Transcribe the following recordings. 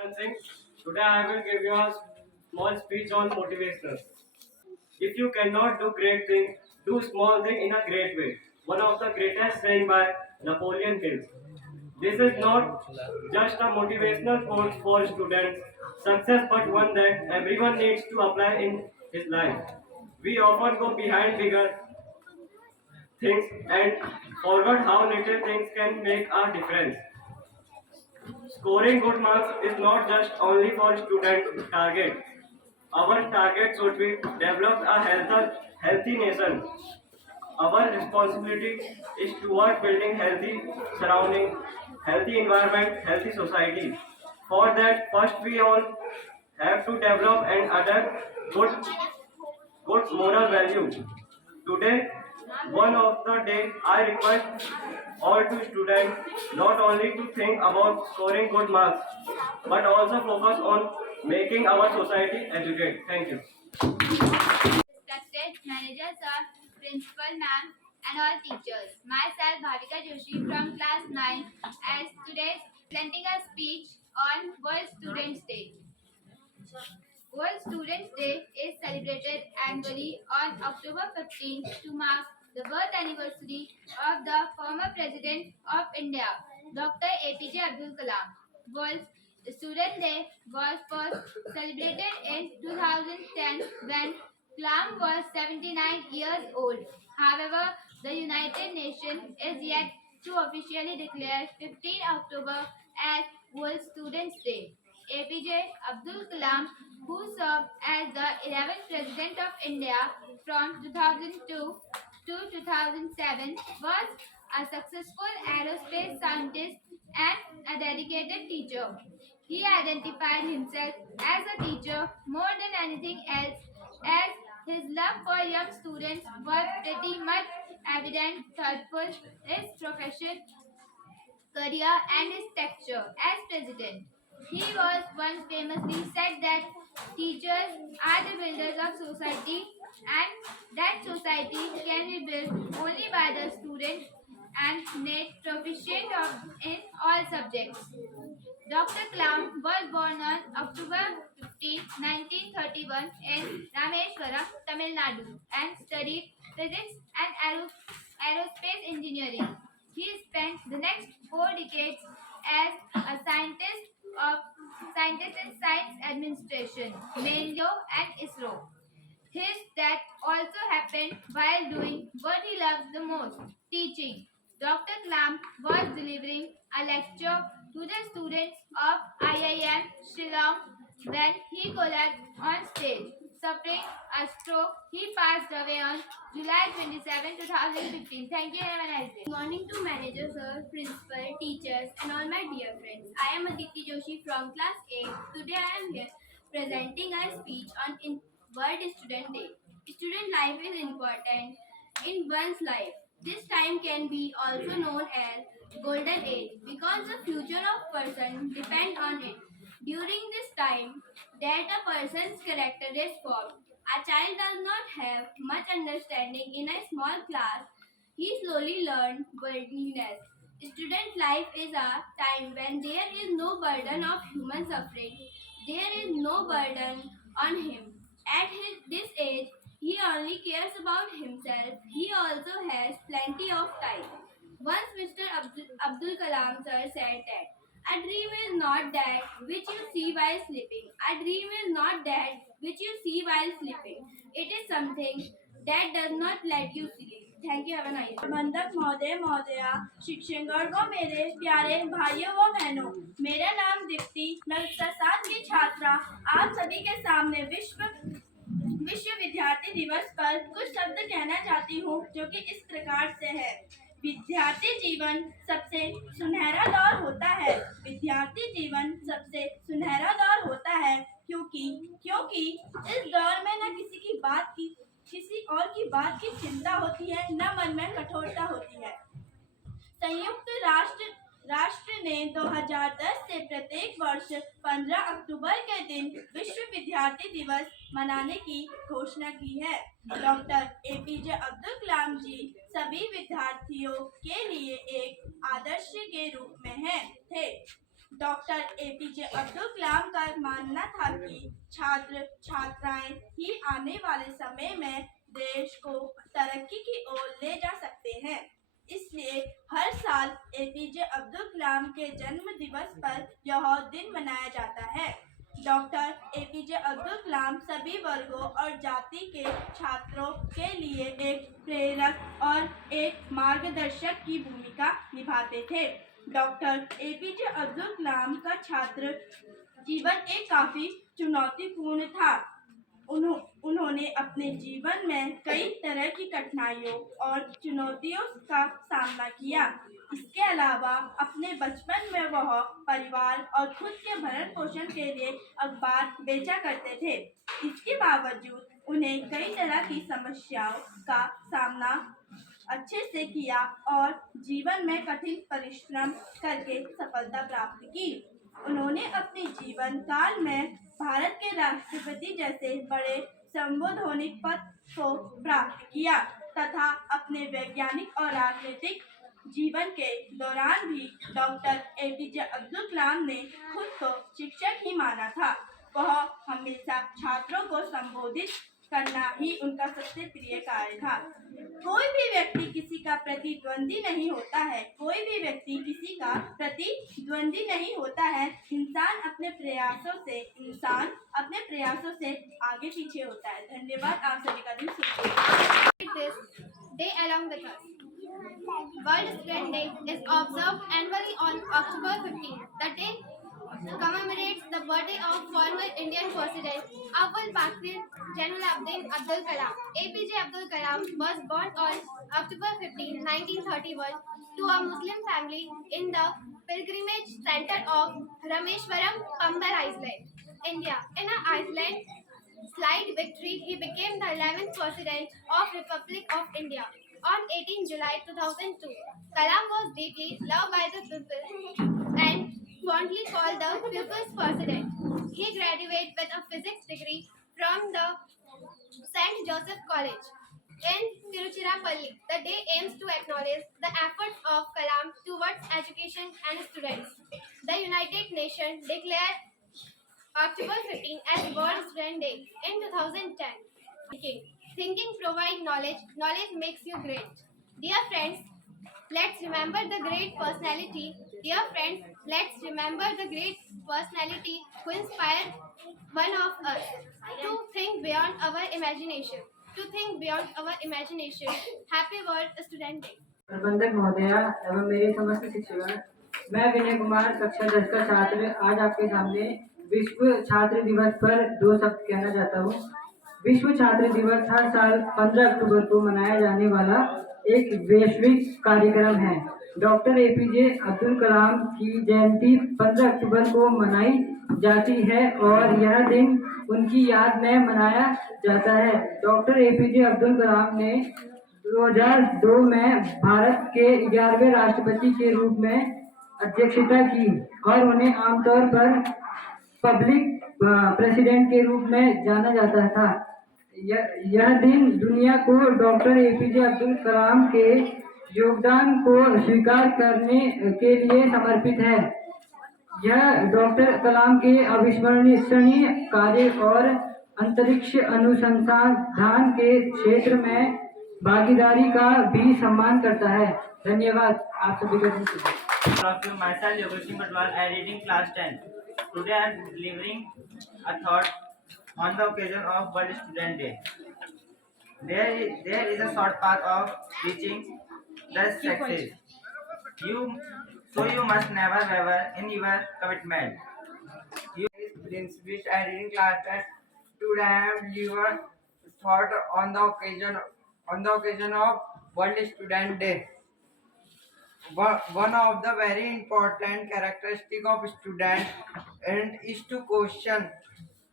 Ratan Singh. Today I will give you a small speech on motivational. If you cannot do great things, do small things in a great way. One of the greatest saying by Napoleon Hill. This is not just a motivational quote for students success, but one that everyone needs to apply in his life. We often go behind bigger things and forgot how little things can make a difference. Scoring good marks is not just only for student target. Our target should be develop a healthy nation. Our responsibility is toward building healthy surrounding, healthy environment, healthy society. For that, first we all have to develop and adapt good moral value. Today, one of the day, I request all to students not only to think about scoring good marks, but also focus on making our society educate. Thank you. Respected managers, sir, principal ma'am, and all teachers. Myself, Bhavika Joshi from class 9, as today presenting a speech on World Students Day. World Students Day is celebrated annually on October 15th to mark the birth anniversary of the former President of India, Dr. APJ Abdul Kalam. World Student Day was first celebrated in 2010 when Kalam was 79 years old. However, the United Nations is yet to officially declare 15 October as World Students Day. APJ Abdul Kalam, who served as the 11th President of India from 2002 to 2007, was a successful aerospace scientist and a dedicated teacher. He identified himself as a teacher more than anything else, as his love for young students was pretty much evident throughout his profession, career, and his stature as president. He was once famously said that teachers are the builders of society and that society can be built only by the students and made proficient in all subjects. Dr. Kalam was born on October 15, 1931 in Rameshwaram, Tamil Nadu and studied physics and aerospace engineering. He spent the next 4 decades as a scientist in science administration, mainly and ISRO. His death also happened while doing what he loved the most, teaching. Dr. Kalam was delivering a lecture to the students of IIM Shillong when he collapsed on stage. Suffering a stroke, he passed away on July 27, 2015. Thank you and have a nice day. Good morning to managers, sir, principal, teachers, and all my dear friends. I am Aditi Joshi from class 8. Today I am here presenting a speech on World Student Day. Student life is important in one's life. This time can be also known as golden age because the future of person depend on it. During this time that a person's character is formed, a child does not have much understanding in a small class. He slowly learned worldliness. Student life is a time when there is no burden of human suffering. There is no burden on him. At this age, he only cares about himself. He also has plenty of time. Once Mr. Abdul Kalam sir said that a dream is not that which you see while sleeping. A dream is not that which you see while sleeping. It is something that does not let you sleep. Thank you have a nice प्रबंधक महोदय महोदया शिक्षकगण व मेरे प्यारे भाइयों व बहनों, मेरा नाम दीप्ति, मैं कक्षा 7 की छात्रा आप सभी के सामने विश्व विद्यार्थी दिवस पर कुछ शब्द कहना चाहती हूँ, जो कि इस प्रकार से है। विद्यार्थी जीवन सबसे सुनहरा दौर होता है। विद्यार्थी जीवन सबसे सुनहरा दौर होता है क्योंकि इस दौर में न किसी और की बात की चिंता होती है, न मन में कठोरता होती है। संयुक्त राष्ट्र ने 2010 से प्रत्येक वर्ष 15 अक्टूबर के दिन विश्व विद्यार्थी दिवस मनाने की घोषणा की है। डॉक्टर एपीजे अब्दुल कलाम जी सभी विद्यार्थियों के लिए एक आदर्श के रूप में थे। डॉक्टर एपीजे अब्दुल कलाम का मानना था कि छात्र छात्राएं ही आने वाले समय में देश को तरक्की की ओर ले जा सकते हैं। इसलिए हर साल एपीजे अब्दुल कलाम के जन्म दिवस पर यह दिन मनाया जाता है। डॉक्टर एपीजे अब्दुल कलाम सभी वर्गों और जाति के छात्रों के लिए एक प्रेरक और एक मार्गदर्शक की भूमिका निभाते थे। डॉक्टर एपीजे अब्दुल कलाम का छात्र जीवन एक काफी चुनौतीपूर्ण था। उन्होंने अपने जीवन में कई तरह की कठिनाइयों और चुनौतियों का सामना किया। इसके अलावा अपने बचपन में वह परिवार और खुद के भरण पोषण के लिए अखबार बेचा करते थे। इसके बावजूद उन्हें कई तरह की समस्याओं का सामना अच्छे से किया और जीवन में कठिन परिश्रम करके सफलता प्राप्त की। उन्होंने अपने जीवन काल में भारत के राष्ट्रपति जैसे बड़े संवैधानिक पद को प्राप्त किया तथा अपने वैज्ञानिक और राजनीतिक जीवन के दौरान भी डॉक्टर एपीजे अब्दुल कलाम ने खुद को शिक्षक ही माना था। वह हमेशा छात्रों को संबोधित करना ही उनका सबसे प्रिय कार्य था। कोई भी व्यक्ति किसी का प्रतिद्वंदी नहीं होता है। कोई भी व्यक्ति किसी का प्रतिद्वंदी नहीं होता है। इंसान अपने प्रयासों से आगे पीछे होता है। धन्यवाद। आप सभी का दिन शुभ हो। This day along with us. World Student Day is observed annually on October 15. The day commemorates the birthday of former Indian President Abul Pakir Jainuddin Abdul Kalam. APJ Abdul Kalam was born on October 15, 1931 to a Muslim family in the pilgrimage center of Rameshwaram, Pambar Island, India. In an Iceland slight victory, he became the 11th President of Republic of India. On 18 July 2002, Kalam was deeply loved by the people and fondly called the People's President. He graduated with a physics degree from the St. Joseph College in Tiruchirappalli. The day aims to acknowledge the efforts of Kalam towards education and students. The United Nations declared October 15 as World Student Day in 2010. Thinking provides knowledge, knowledge makes you great. Dear friends, let's remember the great personality. Dear friends, let's remember the great personality who inspired one of us to think beyond our imagination. To think beyond our imagination. Happy World Student Day. प्रबंधक महोदया एवं मेरे समस्त शिक्षकगण, मैं विनय कुमार कक्षा 10 का छात्र आज आपके सामने विश्व छात्र दिवस पर 2 शब्द कहना चाहता हूँ। विश्व छात्र दिवस हर साल 15 अक्टूबर को मनाया जाने वाला एक वैश्विक कार्यक्रम है। डॉक्टर एपीजे अब्दुल कलाम की जयंती 15 अक्टूबर को मनाई जाती है और यह दिन उनकी याद में मनाया जाता है। डॉक्टर एपीजे अब्दुल कलाम ने 2002 में भारत के 11वें राष्ट्रपति के रूप में अध्यक्षता की और उन्हें आमतौर पर पब्लिक प्रेसिडेंट के रूप में जाना जाता था। यह दिन दुनिया को डॉक्टर एपीजे अब्दुल कलाम के योगदान को स्वीकार करने के लिए समर्पित है। यह डॉक्टर कलाम के अविस्मरणीय कार्य और अंतरिक्ष अनुसंधान के क्षेत्र में भागीदारी का भी सम्मान करता है। धन्यवाद। आप सभी का Myself Yogesh Patwal, I reading class 10. Today I am delivering a thought on the occasion of World Student Day. There is a short path of reaching the success. You must never waver in your commitment. You Prince which I reading class 10. Today I am delivering thought on the occasion of World Student Day. One of the very important characteristic of student and is to question.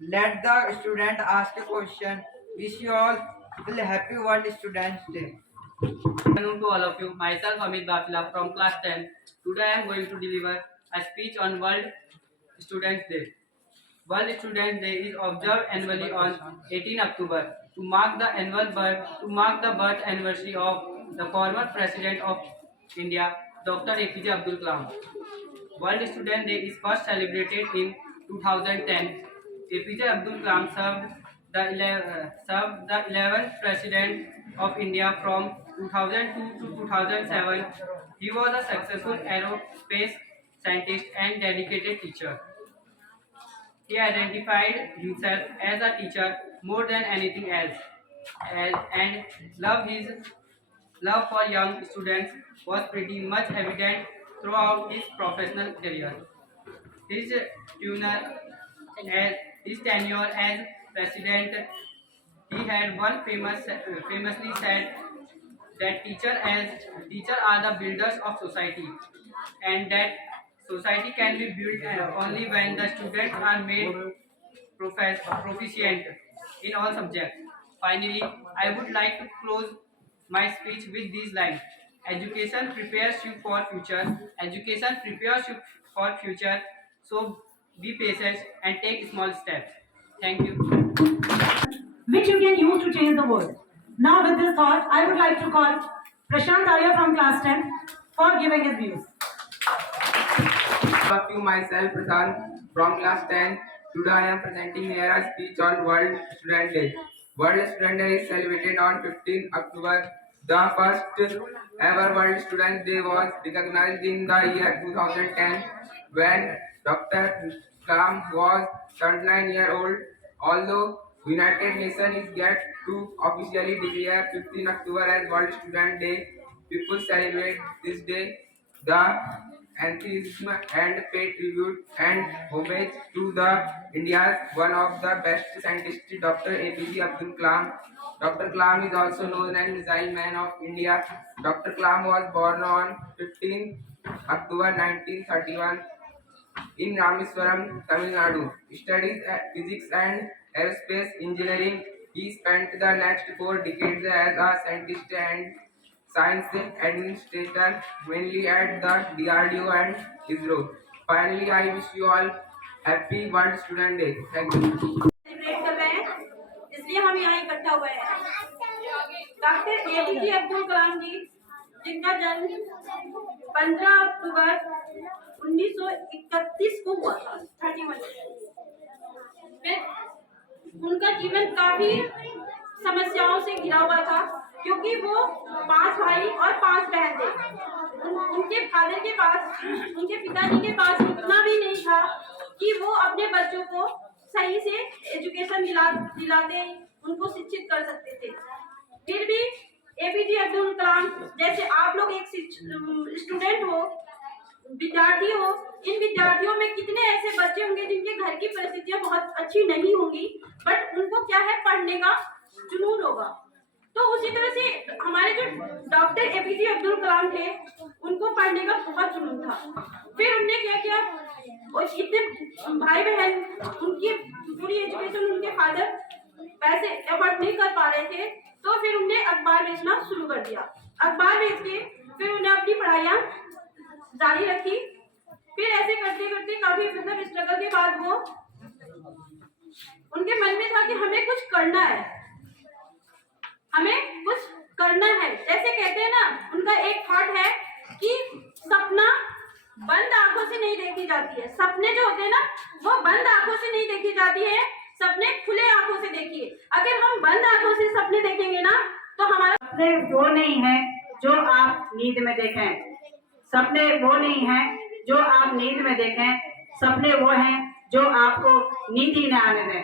Let the student ask a question. Wish you all a happy World Students Day. Good afternoon to all of you. Myself Amit Bafila from class 10. Today I am going to deliver a speech on World Students Day. World Students Day is observed annually on 18 October to mark the birth anniversary of the former President of India, Dr. APJ Abdul Kalam. World Student Day is first celebrated in 2010. APJ Abdul Kalam served the 11th President of India from 2002 to 2007. He was a successful aerospace scientist and dedicated teacher. He identified himself as a teacher more than anything else, and his love for young students was pretty much evident throughout his professional career. His tenure his tenure as president, he had famously said that teacher are the builders of society, and that society can be built only when the students are made proficient in all subjects. Finally, I would like to close my speech with these lines. Education prepares you for future. Education prepares you for future. So be patient and take small steps. Thank you. Which you can use to change the world. Now with this thought, I would like to call Prashant Arya from class 10 for giving his views. Of you, myself, Prashant, from class 10. Today I am presenting here a speech on World Student Day. World Student Day is celebrated on 15 October. The first ever World Student Day was recognized in the year 2010 when Dr. Kalam was 39 years old. Although United Nations is yet to officially declare 15 October as World Student Day, people celebrate this day. The enthusiasm and pay tribute and homage to the India's one of the best scientists, Dr. APJ Abdul Kalam. Dr. Kalam is also known as Missile Man of India. Dr. Kalam was born on 15 October 1931 in Rameswaram, Tamil Nadu. Studies physics and aerospace engineering. He spent the next 4 decades as a scientist and science administrator, mainly at the DRDO and ISRO. Finally, I wish you all happy World Student Day. Thank you. Celebrate कर रहे हैं, इसलिए हम यहाँ इकट्ठा हुए हैं। Doctor APJ Abdul Kalam जी, जिनका जन्म 15 अक्टूबर 1931 को हुआ था, 31। उनका जीवन काफी समस्याओं से घिरा हुआ था, क्योंकि वो 5 भाई और 5 बहन थे। उनके फादर के पास, उनके पिताजी के पास इतना भी नहीं था कि वो अपने बच्चों को सही से एजुकेशन दिलाते, उनको शिक्षित कर सकते थे। फिर भी एपीजे अब्दुल कलाम जैसे आप लोग एक स्टूडेंट हो, विद्यार्थी हो, इन विद्यार्थियों में कितने ऐसे बच्चे होंगे जिनके घर की परिस्थितियां बहुत अच्छी नहीं होंगी, बट उनको क्या है, पढ़ने का जुनून होगा। तो उसी तरह से हमारे जो डॉक्टर एपीजे अब्दुल कलाम थे, उनको पढ़ने का बहुत जुनून था। फिर उनने क्या किया, और इतने भाई बहन, उनकी पूरी एजुकेशन उनके फादर पैसे अफोर्ड नहीं कर पा रहे थे, तो फिर उन्हें अखबार बेचना शुरू कर दिया। अखबार बेच के फिर उन्हें अपनी पढ़ाइयाँ जारी रखी। फिर ऐसे करते करते काफी स्ट्रगल के बाद वो, उनके मन में था कि हमें कुछ करना है, हमें कुछ करना है। जैसे कहते हैं ना, उनका एक थॉट है कि सपना बंद आंखों से नहीं देखी जाती है। सपने जो होते हैं ना, वो बंद आंखों से नहीं देखी जाती है, सपने खुले आंखों से देखिए। अगर हम बंद आंखों से सपने देखेंगे ना, तो हमारा सपने वो नहीं है जो आप नींद में देखें। सपने वो नहीं है जो आप नींद में देखें। सपने वो हैं जो आपको नींद ही न आने दें।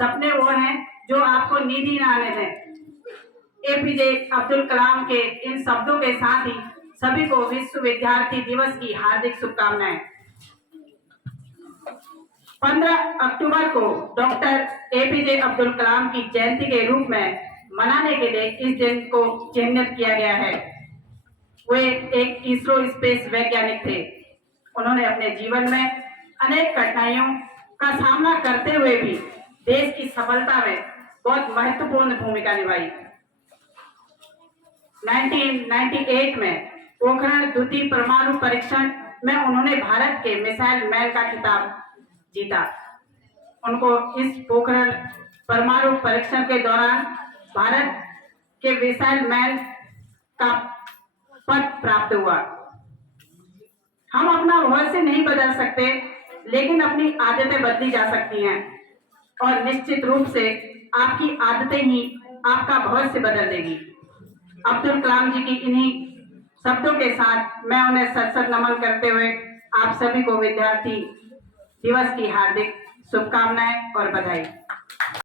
सपने वो हैं जो आपको नींद ही न आने दें। एपीजे अब्दुल कलाम के इन शब्दों के साथ ही सभी को विश्व विद्यार्थी दिवस की हार्दिक शुभकामनाएं। 15 अक्टूबर को डॉक्टर एपीजे अब्दुल कलाम की जयंती के रूप में मनाने के लिए इस दिन को चिन्हित किया गया है। वे एक इसरो स्पेस वैज्ञानिक थे। उन्होंने अपने जीवन में अनेक कठिनाइयों का सामना करते हुए भी देश की सफलता में बहुत महत्वपूर्ण भूमिका निभाई। 1998 में पोखरण द्वितीय परमाणु परीक्षण में उन्होंने भारत के मिसाइल मैन का खिताब जीता। उनको इस पोखरण परमाणु परीक्षण के दौरान भारत के मिसाइल मैन का पद प्राप्त हुआ। हम अपना भविष्य नहीं बदल सकते, लेकिन अपनी आदतें बदली जा सकती हैं और निश्चित रूप से आपकी आदतें ही आपका भविष्य बदल देगी। अब्दुल कलाम जी की इन्हीं शब्दों के साथ मैं उन्हें सत सत नमन करते हुए आप सभी को विद्यार्थी दिवस की हार्दिक शुभकामनाएं और बधाई।